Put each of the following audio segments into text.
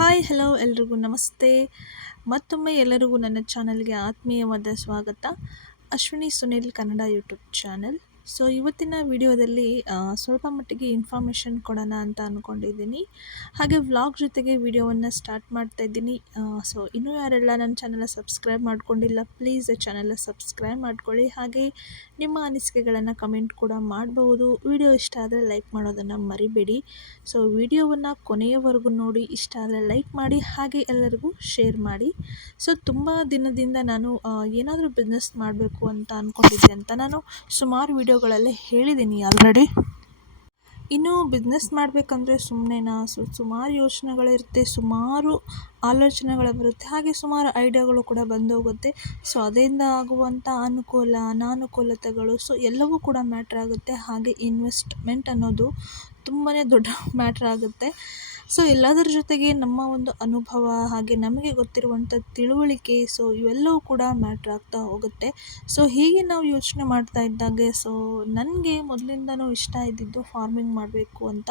Hi hello ಎಲ್ರಿಗೂ ನಮಸ್ತೆ. ಮತ್ತೊಮ್ಮೆ ಎಲ್ಲರಿಗೂ ನನ್ನ ಚಾನಲ್ಗೆ ಆತ್ಮೀಯವಾದ ಸ್ವಾಗತ. Ashwini Sunil Kannada YouTube channel. So ಇವತ್ತಿನ ವಿಡಿಯೋದಲ್ಲಿ ಸ್ವಲ್ಪ ಮಟ್ಟಿಗೆ ಇನ್ಫಾರ್ಮೇಷನ್ ಕೊಡೋಣ ಅಂತ ಅಂದ್ಕೊಂಡಿದ್ದೀನಿ ಹಾಗೆ ವ್ಲಾಗ್ ಜೊತೆಗೆ ವಿಡಿಯೋವನ್ನು ಸ್ಟಾರ್ಟ್ ಮಾಡ್ತಾ ಇದ್ದೀನಿ. ಸೊ ಇನ್ನೂ ಯಾರೆಲ್ಲ ನನ್ನ ಚಾನಲ್ ಸಬ್ಸ್ಕ್ರೈಬ್ ಮಾಡ್ಕೊಂಡಿಲ್ಲ ಪ್ಲೀಸ್ ಚಾನಲ್ ಸಬ್ಸ್ಕ್ರೈಬ್ ಮಾಡ್ಕೊಳ್ಳಿ. ಹಾಗೆ ನಿಮ್ಮ ಅನಿಸಿಕೆಗಳನ್ನು ಕಮೆಂಟ್ ಕೂಡ ಮಾಡಬಹುದು ವಿಡಿಯೋ ಇಷ್ಟ ಆದರೆ ಲೈಕ್ ಮಾಡೋದನ್ನು ಮರಿಬೇಡಿ. ಸೊ ವಿಡಿಯೋವನ್ನು ಕೊನೆಯವರೆಗೂ ನೋಡಿ, ಇಷ್ಟ ಆದರೆ ಲೈಕ್ ಮಾಡಿ, ಹಾಗೆ ಎಲ್ಲರಿಗೂ ಶೇರ್ ಮಾಡಿ. ಸೊ ತುಂಬ ದಿನದಿಂದ ನಾನು ಏನಾದರೂ ಬಿಸ್ನೆಸ್ ಮಾಡಬೇಕು ಅಂತ ಅಂದ್ಕೊಂಡಿದ್ದೆ ಅಂತ ನಾನು ಸುಮಾರು ವಿಡಿಯೋಗಳಲ್ಲಿ ಹೇಳಿದ್ದೀನಿ ಆಲ್ರೆಡಿ ಇನ್ನು ಬಿಸ್ನೆಸ್ ಮಾಡಬೇಕಂದ್ರೆ ಸುಮ್ಮನೆನಾ ಸೊ, ಸುಮಾರು ಯೋಚನೆಗಳಿರುತ್ತೆ, ಸುಮಾರು ಆಲೋಚನೆಗಳು ಬರುತ್ತೆ. ಹಾಗೆ ಸುಮಾರು ಐಡಿಯಾಗಳು ಕೂಡ ಬಂದೋಗುತ್ತೆ. ಸೊ ಅದರಿಂದ ಆಗುವಂಥ ಅನುಕೂಲ, ಅನಾನುಕೂಲತೆಗಳು ಸೊ ಎಲ್ಲವೂ ಕೂಡ ಮ್ಯಾಟ್ರ್ ಆಗುತ್ತೆ. ಹಾಗೆ ಇನ್ವೆಸ್ಟ್ಮೆಂಟ್ ಅನ್ನೋದು ತುಂಬಾ ದೊಡ್ಡ ಮ್ಯಾಟ್ರ್ ಆಗುತ್ತೆ. ಸೊ ಎಲ್ಲದರ ಜೊತೆಗೆ ನಮ್ಮ ಒಂದು ಅನುಭವ ಹಾಗೆ ನಮಗೆ ಗೊತ್ತಿರುವಂಥ ತಿಳುವಳಿಕೆ ಸೊ ಇವೆಲ್ಲವೂ ಕೂಡ ಮ್ಯಾಟ್ರ್ ಆಗ್ತಾ ಹೋಗುತ್ತೆ. ಸೊ ಹೀಗೆ ನಾವು ಯೋಚನೆ ಮಾಡ್ತಾ ಇದ್ದಾಗೆ ಸೊ ನನಗೆ ಮೊದಲಿಂದನೂ ಇಷ್ಟ ಇದ್ದಿದ್ದು ಫಾರ್ಮಿಂಗ್ ಮಾಡಬೇಕು ಅಂತ.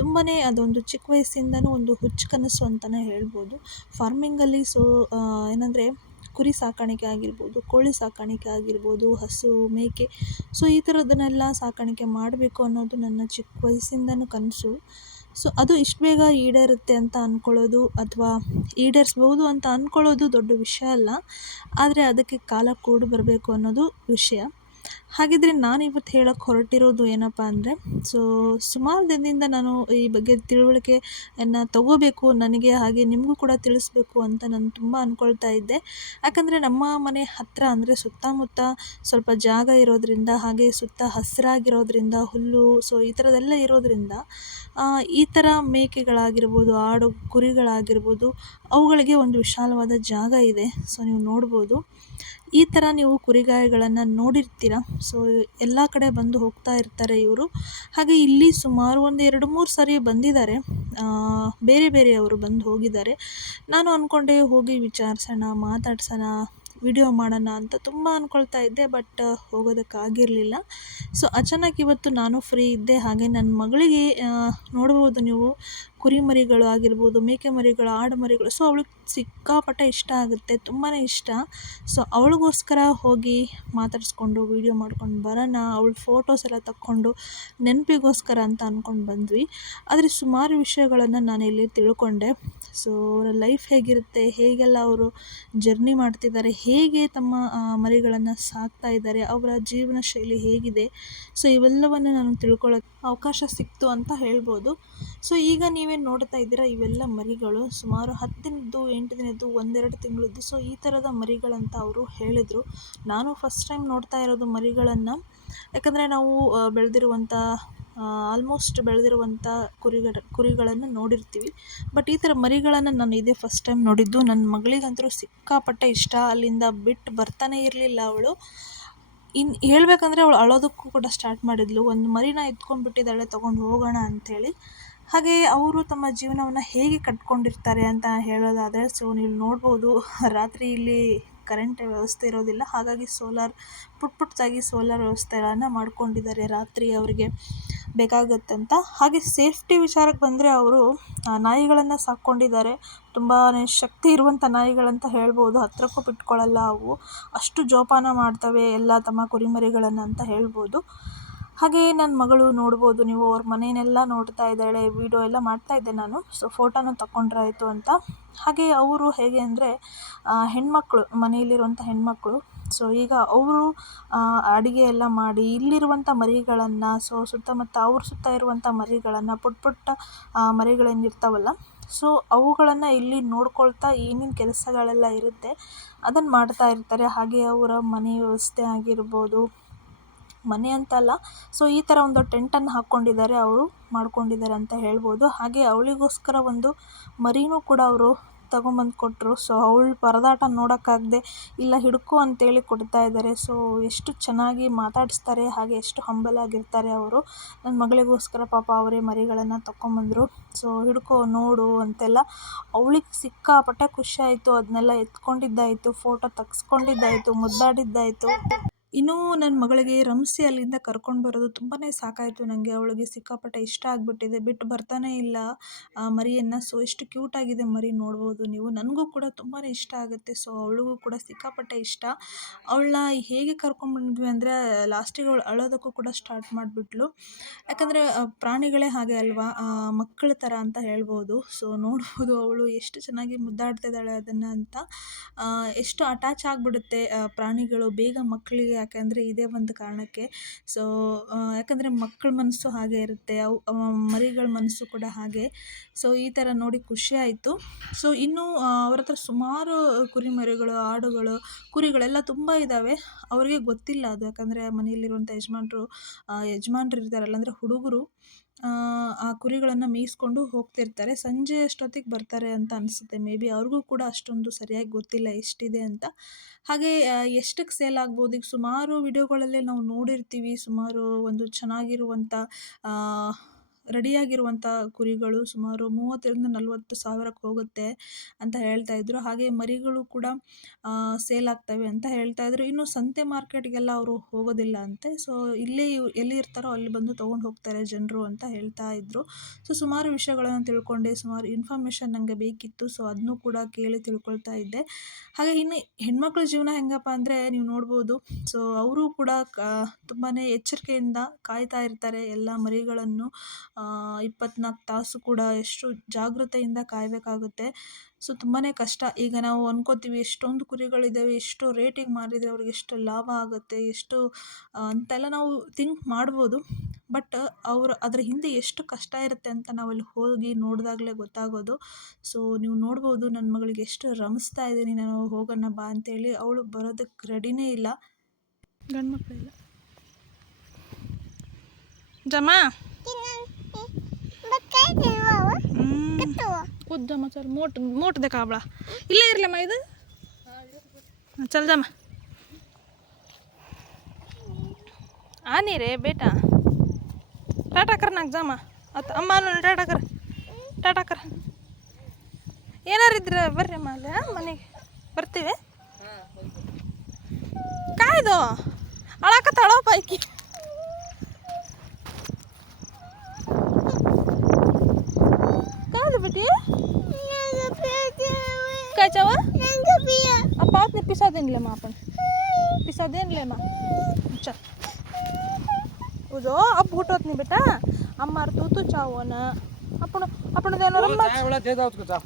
ತುಂಬಾ ಅದೊಂದು ಚಿಕ್ಕ ವಯಸ್ಸಿಂದನೂ ಒಂದು ಹುಚ್ಚು ಕನಸು ಅಂತಲೇ ಹೇಳ್ಬೋದು. ಫಾರ್ಮಿಂಗಲ್ಲಿ ಸೊ ಏನಂದರೆ ಕುರಿ ಸಾಕಾಣಿಕೆ ಆಗಿರ್ಬೋದು, ಕೋಳಿ ಸಾಕಾಣಿಕೆ ಆಗಿರ್ಬೋದು, ಹಸು, ಮೇಕೆ ಸೊ ಈ ಥರದನ್ನೆಲ್ಲ ಸಾಕಾಣಿಕೆ ಮಾಡಬೇಕು ಅನ್ನೋದು ನನ್ನ ಚಿಕ್ಕ ವಯಸ್ಸಿಂದನೂ ಕನಸು. ಸೊ ಅದು ಇಷ್ಟು ಬೇಗ ಈಡೇರುತ್ತೆ ಅಂತ ಅಂದ್ಕೊಳ್ಳೋದು ಅಥವಾ ಈಡೇರಿಸ್ಬೋದು ಅಂತ ಅಂದ್ಕೊಳ್ಳೋದು ದೊಡ್ಡ ವಿಷಯ ಅಲ್ಲ. ಆದರೆ ಅದಕ್ಕೆ ಕಾಲ ಕೂಡಿ ಬರಬೇಕು ಅನ್ನೋದು ವಿಷಯ. ಹಾಗಿದ್ರೆ ನಾನು ಇವತ್ತು ಹೇಳೋಕ್ಕೆ ಹೊರಟಿರೋದು ಏನಪ್ಪ ಅಂದರೆ ಸೊ ಸುಮಾರು ದಿನದಿಂದ ನಾನು ಈ ಬಗ್ಗೆ ತಿಳುವಳಿಕೆಯನ್ನು ತಗೋಬೇಕು, ನನಗೆ ಹಾಗೆ ನಿಮಗೂ ಕೂಡ ತಿಳಿಸ್ಬೇಕು ಅಂತ ನಾನು ತುಂಬ ಅಂದ್ಕೊಳ್ತಾ ಇದ್ದೆ. ಯಾಕಂದರೆ ನಮ್ಮ ಮನೆ ಹತ್ತಿರ ಅಂದರೆ ಸುತ್ತಮುತ್ತ ಸ್ವಲ್ಪ ಜಾಗ ಇರೋದರಿಂದ, ಹಾಗೆ ಸುತ್ತ ಹಸಿರಾಗಿರೋದ್ರಿಂದ, ಹುಲ್ಲು ಸೊ ಈ ಥರದೆಲ್ಲ ಇರೋದರಿಂದ ಈ ಥರ ಮೇಕೆಗಳಾಗಿರ್ಬೋದು, ಆಡು ಕುರಿಗಳಾಗಿರ್ಬೋದು, ಅವುಗಳಿಗೆ ಒಂದು ವಿಶಾಲವಾದ ಜಾಗ ಇದೆ. ಸೊ ನೀವು ನೋಡ್ಬೋದು. ಈ ಥರ ನೀವು ಕುರಿಗಾಯಿಗಳನ್ನು ನೋಡಿರ್ತೀರ? ಸೊ ಎಲ್ಲ ಕಡೆ ಬಂದು ಹೋಗ್ತಾ ಇರ್ತಾರೆ ಇವರು. ಹಾಗೆ ಇಲ್ಲಿ ಸುಮಾರು ಒಂದು ಎರಡು ಮೂರು ಸರಿ ಬಂದಿದ್ದಾರೆ. ಬೇರೆ ಬೇರೆಯವರು ಬಂದು ಹೋಗಿದ್ದಾರೆ. ನಾನು ಅಂದ್ಕೊಂಡೆ ಹೋಗಿ ವಿಚಾರಿಸೋಣ, ಮಾತಾಡ್ಸೋಣ, ವಿಡಿಯೋ ಮಾಡೋಣ ಅಂತ ತುಂಬ ಅಂದ್ಕೊಳ್ತಾ ಇದ್ದೆ, ಬಟ್ ಹೋಗೋದಕ್ಕಾಗಿರಲಿಲ್ಲ ಸೊ ಅಚಾನಕ್ ಇವತ್ತು ನಾನು ಫ್ರೀ ಇದ್ದೆ. ಹಾಗೆ ನನ್ನ ಮಗಳಿಗೆ ನೋಡ್ಬೋದು ನೀವು. ಕುರಿ ಮರಿಗಳು ಆಗಿರ್ಬೋದು ಮೇಕೆ ಮರಿಗಳು ಆಡು ಮರಿಗಳು ಸೊ ಅವ್ಳಿಗೆ ಸಿಕ್ಕಾಪಟ್ಟೆ ಇಷ್ಟ ಆಗುತ್ತೆ ತುಂಬಾ ಇಷ್ಟ. ಸೊ ಅವಳಿಗೋಸ್ಕರ ಹೋಗಿ ಮಾತಾಡಿಸ್ಕೊಂಡು ವೀಡಿಯೋ ಮಾಡ್ಕೊಂಡು ಬರೋಣ, ಅವಳ ಫೋಟೋಸ್ ಎಲ್ಲ ತಕ್ಕೊಂಡು ನೆನಪಿಗೋಸ್ಕರ ಅಂತ ಅಂದ್ಕೊಂಡು ಬಂದ್ವಿ. ಆದರೆ ಸುಮಾರು ವಿಷಯಗಳನ್ನು ನಾನು ಇಲ್ಲಿ ತಿಳ್ಕೊಂಡೆ. ಸೊ ಅವರ ಲೈಫ್ ಹೇಗಿರುತ್ತೆ, ಹೇಗೆಲ್ಲ ಅವರು ಜರ್ನಿ ಮಾಡ್ತಿದ್ದಾರೆ, ಹೇಗೆ ತಮ್ಮ ಮರಿಗಳನ್ನು ಸಾಕ್ತಾ ಇದ್ದಾರೆ, ಅವರ ಜೀವನ ಶೈಲಿ ಹೇಗಿದೆ. ಸೊ ಇವೆಲ್ಲವನ್ನು ನಾನು ತಿಳ್ಕೊಳ್ಳೋಕ್ಕೆ ಅವಕಾಶ ಸಿಕ್ತು ಅಂತ ಹೇಳ್ಬೋದು. ಸೊ ಈಗ ನೀವೇನು ನೋಡ್ತಾ ಇದ್ದೀರಾ ಇವೆಲ್ಲ ಮರಿಗಳು. ಸುಮಾರು ಹತ್ತಿನದ್ದು, ಎಂಟು ದಿನದ್ದು, ಒಂದೆರಡು ತಿಂಗಳದ್ದು. ಸೊ ಈ ಥರದ ಮರಿಗಳಂತ ಅವರು ಹೇಳಿದರು. ನಾನು ಫಸ್ಟ್ ಟೈಮ್ ನೋಡ್ತಾ ಇರೋದು ಮರಿಗಳನ್ನು. ಯಾಕಂದರೆ ನಾವು ಬೆಳೆದಿರುವಂಥ ಆಲ್ಮೋಸ್ಟ್ ಬೆಳೆದಿರುವಂಥ ಕುರಿಗಳ, ಕುರಿಗಳನ್ನು ನೋಡಿರ್ತೀವಿ. ಬಟ್ ಈ ಥರ ಮರಿಗಳನ್ನು ನಾನು ಇದೇ ಫಸ್ಟ್ ಟೈಮ್ ನೋಡಿದ್ದು. ನನ್ನ ಮಗಳಿಗಂತೂ ಸಿಕ್ಕಾಪಟ್ಟೆ ಇಷ್ಟ. ಅಲ್ಲಿಂದ ಬಿಟ್ಟು ಬರ್ತಾನೆ ಇರಲಿಲ್ಲ ಅವಳು. ಇನ್ನು ಹೇಳಬೇಕಂದ್ರೆ ಅವಳು ಅಳೋದಕ್ಕೂ ಕೂಡ ಸ್ಟಾರ್ಟ್ ಮಾಡಿದ್ಲು. ಒಂದು ಮರಿನ ಎತ್ಕೊಂಡ್ಬಿಟ್ಟಿದ್ದಾಳೆ, ತೊಗೊಂಡು ಹೋಗೋಣ ಅಂಥೇಳಿ. ಹಾಗೆ ಅವರು ತಮ್ಮ ಜೀವನವನ್ನು ಹೇಗೆ ಕಟ್ಕೊಂಡಿರ್ತಾರೆ ಅಂತ ಹೇಳೋದಾದರೆ ಸೊ ನೀವು ನೋಡ್ಬೋದು, ರಾತ್ರಿ ಇಲ್ಲಿ ಕರೆಂಟ್ ವ್ಯವಸ್ಥೆ ಇರೋದಿಲ್ಲ. ಹಾಗಾಗಿ ಸೋಲಾರ್ ಪುಟ್ ಪುಟ್ಟದಾಗಿ ಸೋಲಾರ್ ವ್ಯವಸ್ಥೆಗಳನ್ನು ಮಾಡ್ಕೊಂಡಿದ್ದಾರೆ ರಾತ್ರಿ ಅವರಿಗೆ ಬೇಕಾಗತ್ತಂತ. ಹಾಗೆ ಸೇಫ್ಟಿ ವಿಚಾರಕ್ಕೆ ಬಂದರೆ ಅವರು ನಾಯಿಗಳನ್ನು ಸಾಕ್ಕೊಂಡಿದ್ದಾರೆ. ತುಂಬಾ ಶಕ್ತಿ ಇರುವಂಥ ನಾಯಿಗಳಂತ ಹೇಳ್ಬೋದು. ಹತ್ರಕ್ಕೂ ಬಿಟ್ಕೊಳ್ಳಲ್ಲ ಅವು. ಅಷ್ಟು ಜೋಪಾನ ಮಾಡ್ತವೆ ಎಲ್ಲ ತಮ್ಮ ಕುರಿಮರಿಗಳನ್ನು ಅಂತ ಹೇಳ್ಬೋದು. ಹಾಗೆ ನನ್ನ ಮಗಳು ನೋಡ್ಬೋದು, ನೀವು ಅವ್ರ ಮನೆಯನ್ನೆಲ್ಲ ನೋಡ್ತಾ ಇದ್ದಾಳೆ ವೀಡಿಯೋ ಎಲ್ಲ ಮಾಡ್ತಾ ಇದ್ದೆ ನಾನು ಸೊ ಫೋಟೋನ ತಗೊಂಡ್ರಾಯ್ತು ಅಂತ. ಹಾಗೆ ಅವರು ಹೇಗೆ ಅಂದರೆ ಹೆಣ್ಮಕ್ಳು ಮನೆಯಲ್ಲಿರುವಂಥ ಹೆಣ್ಮಕ್ಳು ಸೊ ಈಗ ಅವರು ಅಡುಗೆ ಎಲ್ಲ ಮಾಡಿ ಇಲ್ಲಿರುವಂಥ ಮರಿಗಳನ್ನು ಸೊ ಸುತ್ತಮುತ್ತ ಅವ್ರ ಸುತ್ತ ಇರುವಂಥ ಮರಿಗಳನ್ನು, ಪುಟ್ಟ ಪುಟ್ಟ ಮರಿಗಳೇನಿರ್ತಾವಲ್ಲ ಸೊ ಅವುಗಳನ್ನು ಇಲ್ಲಿ ನೋಡ್ಕೊಳ್ತಾ ಏನೇನು ಕೆಲಸಗಳೆಲ್ಲ ಇರುತ್ತೆ ಅದನ್ನು ಮಾಡ್ತಾ ಇರ್ತಾರೆ. ಹಾಗೆ ಅವರ ಮನೆ ವ್ಯವಸ್ಥೆ ಆಗಿರ್ಬೋದು ಮನೆ ಅಂತಲ್ಲ ಸೊ ಈ ಥರ ಒಂದು ಟೆಂಟನ್ನು ಹಾಕ್ಕೊಂಡಿದ್ದಾರೆ ಅವರು, ಮಾಡ್ಕೊಂಡಿದ್ದಾರೆ ಅಂತ ಹೇಳ್ಬೋದು. ಹಾಗೆ ಅವಳಿಗೋಸ್ಕರ ಒಂದು ಮರಿನೂ ಕೂಡ ಅವರು ತಗೊಂಬಂದು ಕೊಟ್ಟರು ಸೊ ಅವಳ ಪರದಾಟ ನೋಡೋಕ್ಕಾಗದೆ ಇಲ್ಲ ಹಿಡ್ಕೊ ಅಂತೇಳಿ ಕೊಡ್ತಾ ಇದ್ದಾರೆ. ಸೊ ಎಷ್ಟು ಚೆನ್ನಾಗಿ ಮಾತಾಡಿಸ್ತಾರೆ, ಹಾಗೆ ಎಷ್ಟು ಹಂಬಲ್ ಆಗಿರ್ತಾರೆ ಅವರು. ನನ್ನ ಮಗಳಿಗೋಸ್ಕರ ಪಾಪ ಅವರೇ ಮರಿಗಳನ್ನು ತಗೊಂಬಂದರು. ಸೊ ಹಿಡ್ಕೊ, ನೋಡು ಅಂತೆಲ್ಲ ಅವಳಿಗೆ ಸಿಕ್ಕಾಪಟ್ಟೆ ಖುಷಿಯಾಯಿತು ಅದನ್ನೆಲ್ಲ ಎತ್ಕೊಂಡಿದ್ದಾಯಿತು ಫೋಟೋ ತೆಗ್ಸ್ಕೊಂಡಿದ್ದಾಯಿತು, ಮುದ್ದಾಡಿದ್ದಾಯಿತು. ಇನ್ನೂ ನನ್ನ ಮಗಳಿಗೆ ರಂಸಿ ಅಲ್ಲಿಂದ ಕರ್ಕೊಂಡು ಬರೋದು ತುಂಬಾ ಸಾಕಾಯಿತು. ನನಗೆ ಅವಳಿಗೆ ಸಿಕ್ಕಾಪಟ್ಟೆ ಇಷ್ಟ ಆಗಿಬಿಟ್ಟಿದೆ. ಬಿಟ್ಟು ಬರ್ತಾನೇ ಇಲ್ಲ. ಆ, ಮರಿಯನ್ನು ಸೊ ಎಷ್ಟು ಕ್ಯೂಟ್ ಆಗಿದೆ ಮರಿ ನೋಡ್ಬೋದು ನೀವು. ನನಗೂ ಕೂಡ ತುಂಬಾ ಇಷ್ಟ ಆಗುತ್ತೆ. ಸೊ, ಅವಳಿಗೂ ಕೂಡ ಸಿಕ್ಕಾಪಟ್ಟೆ ಇಷ್ಟ. ಅವಳನ್ನ ಹೇಗೆ ಕರ್ಕೊಂಡ್ಬಂದ್ವಿ ಅಂದರೆ, ಲಾಸ್ಟಿಗೆ ಅವಳು ಅಳೋದಕ್ಕೂ ಕೂಡ ಸ್ಟಾರ್ಟ್ ಮಾಡಿಬಿಟ್ಲು. ಯಾಕಂದರೆ ಪ್ರಾಣಿಗಳೇ ಹಾಗೆ ಅಲ್ವಾ? ಮಕ್ಕಳ ಥರ ಅಂತ ಹೇಳ್ಬೋದು. ಸೊ, ನೋಡ್ಬೋದು ಅವಳು ಎಷ್ಟು ಚೆನ್ನಾಗಿ ಮುದ್ದಾಡ್ತಿದ್ದಾಳೆ ಅದನ್ನು ಅಂತ. ಎಷ್ಟು ಅಟ್ಯಾಚ್ ಆಗಿಬಿಡುತ್ತೆ ಪ್ರಾಣಿಗಳು. ಬೇಗ ಮಕ್ಕಳಿಗೆ ಯಾಕೆಂದರೆ ಇದೇ ಒಂದು ಕಾರಣಕ್ಕೆ. ಸೊ ಯಾಕಂದರೆ ಮಕ್ಕಳ ಮನಸ್ಸು ಹಾಗೆ ಇರುತ್ತೆ, ಅವು ಮರಿಗಳ ಮನಸ್ಸು ಕೂಡ ಹಾಗೆ. ಸೊ ಈ ಥರ ನೋಡಿ ಖುಷಿ ಆಯಿತು. ಸೊ ಇನ್ನೂ ಅವ್ರ ಹತ್ರ ಸುಮಾರು ಕುರಿಮರಿಗಳು, ಆಡುಗಳು, ಕುರಿಗಳೆಲ್ಲ ತುಂಬ ಇದ್ದಾವೆ ಅವರಿಗೆ ಗೊತ್ತಿಲ್ಲ ಅದು ಯಾಕಂದರೆ ಮನೆಯಲ್ಲಿರುವಂಥ ಯಜಮಾನ್ರು ಯಜಮಾನ್ರು ಇರ್ತಾರಲ್ಲ ಅಂದರೆ ಹುಡುಗರು. ಆ ಕುರಿಗಳನ್ನು ಮೇಯಿಸ್ಕೊಂಡು ಹೋಗ್ತಿರ್ತಾರೆ. ಸಂಜೆ ಅಷ್ಟೊತ್ತಿಗೆ ಬರ್ತಾರೆ ಅಂತ ಅನಿಸುತ್ತೆ. ಮೇ ಬಿ ಅವ್ರಿಗೂ ಕೂಡ ಅಷ್ಟೊಂದು ಸರಿಯಾಗಿ ಗೊತ್ತಿಲ್ಲ ಎಷ್ಟಿದೆ ಅಂತ. ಹಾಗೆ ಎಷ್ಟಕ್ಕೆ ಸೇಲ್ ಆಗ್ಬೋದು? ಈಗ ಸುಮಾರು ವಿಡಿಯೋಗಳಲ್ಲೇ ನಾವು ನೋಡಿರ್ತೀವಿ. ಸುಮಾರು ಒಂದು ಚೆನ್ನಾಗಿರುವಂಥ ರೆಡಿಯಾಗಿರುವಂಥ ಕುರಿಗಳು ಸುಮಾರು ಮೂವತ್ತರಿಂದ ನಲವತ್ತು ಸಾವಿರಕ್ಕೆ ಹೋಗುತ್ತೆ ಅಂತ ಹೇಳ್ತಾ ಇದ್ರು. ಹಾಗೆ ಮರಿಗಳು ಕೂಡ ಸೇಲ್ ಆಗ್ತವೆ ಅಂತ ಹೇಳ್ತಾ ಇದ್ರು. ಇನ್ನು ಸಂತೆ ಮಾರ್ಕೆಟ್ಗೆಲ್ಲ ಅವರು ಹೋಗೋದಿಲ್ಲ ಅಂತೆ. ಸೊ, ಇಲ್ಲೇ ಎಲ್ಲಿ ಇರ್ತಾರೋ ಅಲ್ಲಿ ಬಂದು ತೊಗೊಂಡು ಹೋಗ್ತಾರೆ ಜನರು ಅಂತ ಹೇಳ್ತಾ ಇದ್ರು. ಸೊ, ಸುಮಾರು ವಿಷಯಗಳನ್ನು ತಿಳ್ಕೊಂಡೆ, ಸುಮಾರು ಇನ್ಫಾರ್ಮೇಷನ್ ನನಗೆ ಬೇಕಿತ್ತು. ಸೊ ಅದನ್ನು ಕೂಡ ಕೇಳಿ ತಿಳ್ಕೊಳ್ತಾ ಇದ್ದೆ. ಹಾಗೆ ಇನ್ನು ಹೆಣ್ಮಕ್ಳ ಜೀವನ ಹೆಂಗಪ್ಪ ಅಂದರೆ ನೀವು ನೋಡ್ಬೋದು. ಸೊ, ಅವರು ಕೂಡ ತುಂಬಾ ಎಚ್ಚರಿಕೆಯಿಂದ ಕಾಯ್ತಾ ಇರ್ತಾರೆ ಎಲ್ಲ ಮರಿಗಳನ್ನು. ಇಪ್ಪತ್ನಾಲ್ಕು ತಾಸು ಕೂಡ ಎಷ್ಟು ಜಾಗೃತೆಯಿಂದ ಕಾಯಬೇಕಾಗುತ್ತೆ. ಸೊ ತುಂಬಾ ಕಷ್ಟ. ಈಗ ನಾವು ಅನ್ಕೋತೀವಿ, ಎಷ್ಟೊಂದು ಕುರಿಗಳಿದ್ದಾವೆ ಎಷ್ಟು ರೇಟಿಗೆ ಮಾರಿದರೆ ಅವ್ರಿಗೆ ಎಷ್ಟು ಲಾಭ ಆಗುತ್ತೆ, ಎಷ್ಟು ಅಂತೆಲ್ಲ ನಾವು ಥಿಂಕ್ ಮಾಡ್ಬೋದು. ಬಟ್ ಅವರು, ಅದ್ರ ಹಿಂದೆ ಎಷ್ಟು ಕಷ್ಟ ಇರುತ್ತೆ ಅಂತ ನಾವಲ್ಲಿ ಹೋಗಿ ನೋಡಿದಾಗಲೇ ಗೊತ್ತಾಗೋದು. ಸೊ ನೀವು ನೋಡ್ಬೋದು ನನ್ನ ಮಗಳಿಗೆ ಎಷ್ಟು ರಮಿಸ್ತಾ ಇದ್ದೀನಿ, ನಾನು ಹೋಗೋಣ ಬಾ ಅಂತೇಳಿ. ಅವಳು ಬರೋದಕ್ಕೆ ರೆಡಿನೇ ಇಲ್ಲ. ಗಂಡು ಮಕ್ಕಳಿಲ್ಲ ಜಮಾ? ಕೂತ್ ಜಮ ಚಲ್ ಮೋಟ್ ಮೋಟ್ देखा बड़ा ಇಲ್ಲೇ ಇರ್ಲಮ್ಮ ಇದು हाँ, चल जमा आनी रे बेटा टाटा कर नाक जमा ಅತ್ತ ಅಮ್ಮ ಅನ್ನೋನು ಟಾಟಾ ಕರ್ ಟಾಟಾ ಕರ್ ಏನಾರಿದ್ರೆ ಬರ್ರಿ ಅಮ್ಮ ಅಲ್ಲಿ ಮನೆಗೆ ಬರ್ತೀವಿ ಕಾಯ್ದು ಅಳಾಕತ್ತಾಳೋ ಪೈಕಿ बेटे काय चवा पावतने पिसा देन लेमा अपन पिसा देन लेमा चल उजो अब फ़ोटो नहीं बेटा अम्मार तू तो चाव ना अपन अपन आपण आपण जाणार अम्मा दे ते जाऊच का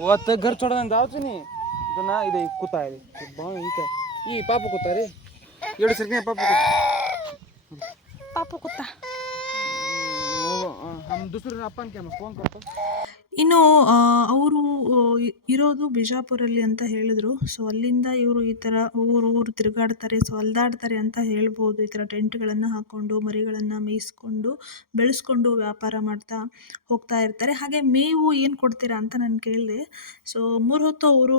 वा तो घर छोड़ दे जाओ जाऊच नहीं तो ना इथे कुता आहे भाऊ इथे ई पापू कुत्ता रे एवढं सर के पापू कुत्ता पापू कुत्ता हम दूसरे अपन के हम फ़ोन करतो ಇನ್ನು ಅವರು ಇರೋದು ಬಿಜಾಪುರಲ್ಲಿ ಅಂತ ಹೇಳಿದ್ರು. ಸೊ ಅಲ್ಲಿಂದ ಇವರು ಈ ಥರ ಊರು ಊರು ತಿರುಗಾಡ್ತಾರೆ. ಸೊ ಅಲ್ದಾಡ್ತಾರೆ ಅಂತ ಹೇಳ್ಬೋದು. ಈ ಥರ ಟೆಂಟ್ಗಳನ್ನು ಹಾಕ್ಕೊಂಡು, ಮರಿಗಳನ್ನು ಮೇಯಿಸ್ಕೊಂಡು, ಬೆಳೆಸ್ಕೊಂಡು ವ್ಯಾಪಾರ ಮಾಡ್ತಾ ಹೋಗ್ತಾ ಇರ್ತಾರೆ. ಹಾಗೆ ಮೇವು ಏನು ಕೊಡ್ತೀರಾ ಅಂತ ನಾನು ಕೇಳಿದೆ. ಸೊ ಮೂರು ಹೊತ್ತು ಅವರು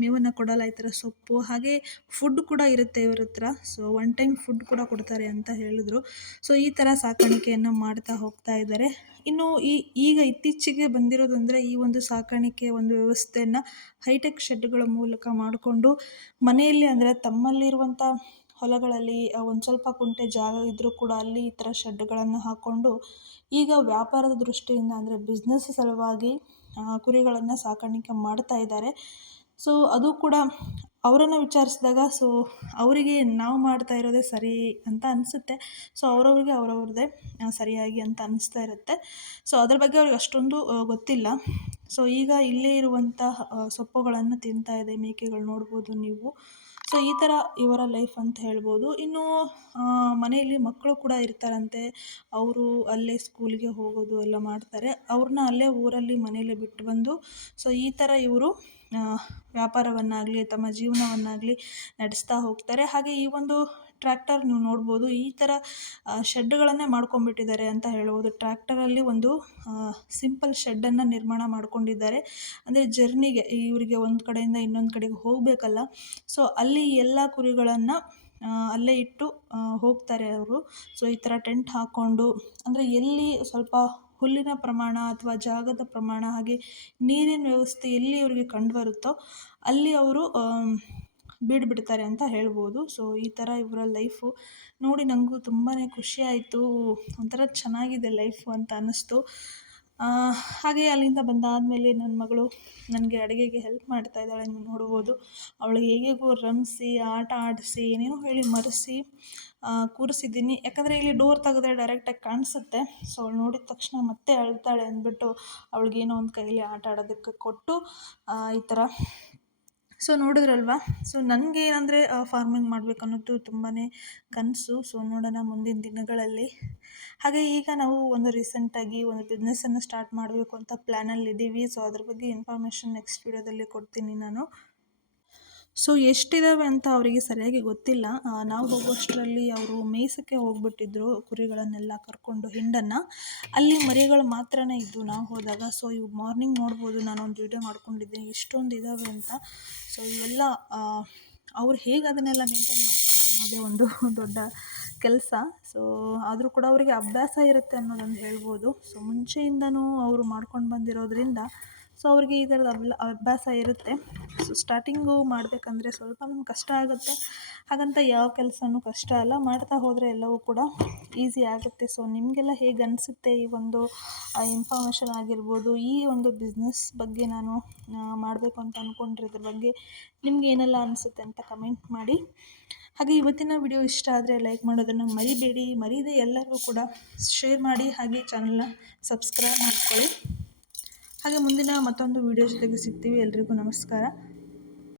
ಮೇವನ್ನು ಕೊಡಲ್ಲ, ಈ ಥರ ಸೊಪ್ಪು. ಹಾಗೆ ಫುಡ್ ಕೂಡ ಇರುತ್ತೆ ಇವ್ರ ಹತ್ರ. ಸೊ ಒನ್ ಟೈಮ್ ಫುಡ್ ಕೂಡ ಕೊಡ್ತಾರೆ ಅಂತ ಹೇಳಿದ್ರು. ಸೊ ಈ ಥರ ಸಾಕಾಣಿಕೆಯನ್ನು ಮಾಡ್ತಾ ಹೋಗ್ತಾ ಇದ್ದಾರೆ. ಇನ್ನು, ಈ, ಈಗ ಇತ್ತೀಚೆಗೆ ಬಂದಿರೋದಂದರೆ ಈ ಒಂದು ಸಾಕಾಣಿಕೆ ಒಂದು ವ್ಯವಸ್ಥೆಯನ್ನು ಹೈಟೆಕ್ ಶೆಡ್ಗಳ ಮೂಲಕ ಮಾಡಿಕೊಂಡು ಮನೆಯಲ್ಲಿ ಅಂದರೆ ತಮ್ಮಲ್ಲಿರುವಂಥ ಹೊಲಗಳಲ್ಲಿ ಒಂದು ಸ್ವಲ್ಪ ಕುಂಟೆ ಜಾಗ ಇದ್ದರೂ ಕೂಡ ಅಲ್ಲಿ ಈ ಥರ ಶೆಡ್ಗಳನ್ನು ಹಾಕ್ಕೊಂಡು ಈಗ ವ್ಯಾಪಾರದ ದೃಷ್ಟಿಯಿಂದ ಅಂದರೆ ಬಿಸ್ನೆಸ್ ಸಲುವಾಗಿ ಕುರಿಗಳನ್ನು ಸಾಕಾಣಿಕೆ ಮಾಡ್ತಾ ಇದ್ದಾರೆ. ಸೊ ಅದು ಕೂಡ ಅವರನ್ನು ವಿಚಾರಿಸಿದಾಗ ಸೊ ಅವರಿಗೆ ನಾವು ಮಾಡ್ತಾ ಇರೋದೇ ಸರಿ ಅಂತ ಅನಿಸುತ್ತೆ. ಸೊ ಅವರವ್ರಿಗೆ ಅವರವ್ರದ್ದೇ ಸರಿಯಾಗಿ ಅಂತ ಅನಿಸ್ತಾ ಇರುತ್ತೆ. ಸೊ ಅದ್ರ ಬಗ್ಗೆ ಅವ್ರಿಗೆ ಅಷ್ಟೊಂದು ಗೊತ್ತಿಲ್ಲ. ಸೊ ಈಗ ಇಲ್ಲೇ ಇರುವಂಥ ಸೊಪ್ಪುಗಳನ್ನು ತಿಂತಾ ಇದೆ, ಮೇಕೆಗಳು ನೋಡ್ಬೋದು ನೀವು. ಸೊ ಈ ಥರ ಇವರ ಲೈಫ್ ಅಂತ ಹೇಳ್ಬೋದು. ಇನ್ನು ಮನೆಯಲ್ಲಿ ಮಕ್ಕಳು ಕೂಡ ಇರ್ತಾರಂತೆ. ಅವರು ಅಲ್ಲೇ ಸ್ಕೂಲಿಗೆ ಹೋಗೋದು ಎಲ್ಲ ಮಾಡ್ತಾರೆ. ಅವ್ರನ್ನ ಅಲ್ಲೇ ಊರಲ್ಲಿ ಮನೆಯಲ್ಲೇ ಬಿಟ್ಟು ಬಂದು ಸೊ ಈ ಥರ ಇವರು ವ್ಯಾಪಾರವನ್ನಾಗಲಿ ತಮ್ಮ ಜೀವನವನ್ನಾಗಲಿ ನಡೆಸ್ತಾ ಹೋಗ್ತಾರೆ. ಹಾಗೆ ಈ ಒಂದು ಟ್ರ್ಯಾಕ್ಟರ್ ನೀವು ನೋಡ್ಬೋದು, ಈ ಥರ ಶೆಡ್ಗಳನ್ನೇ ಮಾಡ್ಕೊಂಡ್ಬಿಟ್ಟಿದ್ದಾರೆ ಅಂತ ಹೇಳ್ಬೋದು. ಟ್ರ್ಯಾಕ್ಟರಲ್ಲಿ ಒಂದು ಸಿಂಪಲ್ ಶೆಡ್ಡನ್ನು ನಿರ್ಮಾಣ ಮಾಡ್ಕೊಂಡಿದ್ದಾರೆ. ಅಂದರೆ ಜರ್ನಿಗೆ, ಇವರಿಗೆ ಒಂದು ಕಡೆಯಿಂದ ಇನ್ನೊಂದು ಕಡೆಗೆ ಹೋಗಬೇಕಲ್ಲ. ಸೊ ಅಲ್ಲಿ ಎಲ್ಲ ಕುರಿಗಳನ್ನು ಅಲ್ಲೇ ಇಟ್ಟು ಹೋಗ್ತಾರೆ ಅವರು. ಸೊ ಈ ಥರ ಟೆಂಟ್ ಹಾಕ್ಕೊಂಡು ಅಂದರೆ ಎಲ್ಲಿ ಸ್ವಲ್ಪ ಹುಲ್ಲಿನ ಪ್ರಮಾಣ ಅಥವಾ ಜಾಗದ ಪ್ರಮಾಣ, ಹಾಗೆ ನೀರಿನ ವ್ಯವಸ್ಥೆ ಎಲ್ಲಿ ಅವರಿಗೆ ಕಂಡುಬರುತ್ತೋ ಅಲ್ಲಿ ಅವರು ಬೀಡ್ಬಿಡ್ತಾರೆ ಅಂತ ಹೇಳ್ಬೋದು. ಸೊ, ಈ ಥರ ಇವರ ಲೈಫು ನೋಡಿ ನನಗೂ ತುಂಬಾ ಖುಷಿ ಆಯಿತು. ಒಂಥರ ಚೆನ್ನಾಗಿದೆ ಲೈಫು ಅಂತ ಅನ್ನಿಸ್ತು. ಹಾಗೆ ಅಲ್ಲಿಂದ ಬಂದಾದಮೇಲೆ ನನ್ನ ಮಗಳು ನನಗೆ ಅಡುಗೆಗೆ ಹೆಲ್ಪ್ ಮಾಡ್ತಾ ಇದ್ದಾಳೆ ನೀವು ನೋಡ್ಬೋದು. ಅವಳಿಗೆ ಹೇಗೇಗೋ ರಮಿಸಿ ಆಟ ಆಡಿಸಿ, ಏನೇನೋ ಹೇಳಿ ಮರೆಸಿ ಕೂರಿಸಿದ್ದೀನಿ. ಯಾಕಂದರೆ ಇಲ್ಲಿ ಡೋರ್ ತೆಗೆದ್ರೆ ಡೈರೆಕ್ಟಾಗಿ ಕಾಣಿಸುತ್ತೆ. ಸೊ ಅವಳು ನೋಡಿದ ತಕ್ಷಣ ಮತ್ತೆ ಅಳ್ತಾಳೆ ಅಂದ್ಬಿಟ್ಟು ಅವಳಿಗೇನೋ ಒಂದು ಕೈಯಲ್ಲಿ ಆಟ ಆಡೋದಕ್ಕೆ ಕೊಟ್ಟು ಈ ಥರ ಸೊ ನೋಡಿದ್ರಲ್ವಾ? ಸೊ ನನಗೆ ಏನಂದರೆ ಫಾರ್ಮಿಂಗ್ ಮಾಡಬೇಕು ಅನ್ನೋದು ತುಂಬಾ ಕನಸು. ಸೊ ನೋಡೋಣ ಮುಂದಿನ ದಿನಗಳಲ್ಲಿ. ಹಾಗೆ ಈಗ ನಾವು ಒಂದು ರೀಸೆಂಟಾಗಿ ಒಂದು ಬಿಸ್ನೆಸ್ಸನ್ನು ಸ್ಟಾರ್ಟ್ ಮಾಡಬೇಕು ಅಂತ ಪ್ಲ್ಯಾನಲ್ಲಿ ಇದ್ದೀವಿ ಸೊ ಅದ್ರ ಬಗ್ಗೆ ಇನ್ಫಾರ್ಮೇಷನ್ ನೆಕ್ಸ್ಟ್ ವೀಡಿಯೋದಲ್ಲಿ ಕೊಡ್ತೀನಿ ನಾನು. ಸೊ ಎಷ್ಟಿದ್ದಾವೆ ಅಂತ ಅವರಿಗೆ ಸರಿಯಾಗಿ ಗೊತ್ತಿಲ್ಲ. ನಾವು ಹೋಗೋಷ್ಟರಲ್ಲಿ ಅವರು ಮೇಯ್ಸೋಕ್ಕೆ ಹೋಗ್ಬಿಟ್ಟಿದ್ರು ಕುರಿಗಳನ್ನೆಲ್ಲ ಕರ್ಕೊಂಡು ಹಿಂಡನ್ನು. ಅಲ್ಲಿ ಮರಿಗಳು ಮಾತ್ರನೇ ಇದ್ದವು ನಾವು ಹೋದಾಗ. ಸೊ ಇವು ಮಾರ್ನಿಂಗ್ ನೋಡ್ಬೋದು ನಾನು ಒಂದು ವೀಡಿಯೋ ಮಾಡ್ಕೊಂಡಿದ್ದೀನಿ. ಎಷ್ಟೊಂದು ಇದ್ದಾವೆ ಅಂತ. ಸೊ ಇವೆಲ್ಲ ಅವ್ರು ಹೇಗೆ ಅದನ್ನೆಲ್ಲ ಮೇಂಟೈನ್ ಮಾಡ್ತಾರೆ ಅನ್ನೋದೇ ಒಂದು ದೊಡ್ಡ ಕೆಲಸ. ಸೊ ಆದರೂ ಕೂಡ ಅವರಿಗೆ ಅಭ್ಯಾಸ ಇರುತ್ತೆ ಅನ್ನೋದೊಂದು ಹೇಳ್ಬೋದು. ಸೊ ಮುಂಚೆಯಿಂದನೂ ಅವರು ಮಾಡ್ಕೊಂಡು ಬಂದಿರೋದ್ರಿಂದ, ಸೊ ಅವ್ರಿಗೆ ಈ ಥರದ ಅಭ್ಯಾಸ ಇರುತ್ತೆ. ಸ್ಟಾರ್ಟಿಂಗು ಮಾಡಬೇಕಂದ್ರೆ ಸ್ವಲ್ಪ ನಮ್ಗೆ ಕಷ್ಟ ಆಗುತ್ತೆ. ಹಾಗಂತ ಯಾವ ಕೆಲಸನೂ ಕಷ್ಟ ಅಲ್ಲ. ಮಾಡ್ತಾ ಹೋದರೆ ಎಲ್ಲವೂ ಕೂಡ ಈಸಿ ಆಗುತ್ತೆ. ಸೊ ನಿಮಗೆಲ್ಲ ಹೇಗೆ ಅನಿಸುತ್ತೆ ಈ ಒಂದು ಇನ್ಫಾರ್ಮೇಷನ್ ಆಗಿರ್ಬೋದು? ಈ ಒಂದು ಬಿಸ್ನೆಸ್ ಬಗ್ಗೆ ನಾನು ಮಾಡಬೇಕು ಅಂತ ಅಂದ್ಕೊಂಡಿರೋದ್ರ ಬಗ್ಗೆ ನಿಮ್ಗೆ ಏನೆಲ್ಲ ಅನಿಸುತ್ತೆ ಅಂತ ಕಮೆಂಟ್ ಮಾಡಿ. ಹಾಗೆ ಇವತ್ತಿನ ವಿಡಿಯೋ ಇಷ್ಟ ಆದರೆ ಲೈಕ್ ಮಾಡೋದನ್ನು ಮರಿಬೇಡಿ. ಮರೀದೆ ಎಲ್ಲರಿಗೂ ಕೂಡ ಶೇರ್ ಮಾಡಿ. ಹಾಗೆ ಚಾನಲ್ನ ಸಬ್ಸ್ಕ್ರೈಬ್ ಮಾಡ್ಕೊಳ್ಳಿ. ಹಾಗೆ ಮುಂದಿನ ಮತ್ತೊಂದು ವಿಡಿಯೋ ಜೊತೆಗೆ ಸಿಗ್ತೀವಿ. ಎಲ್ರಿಗೂ ನಮಸ್ಕಾರ.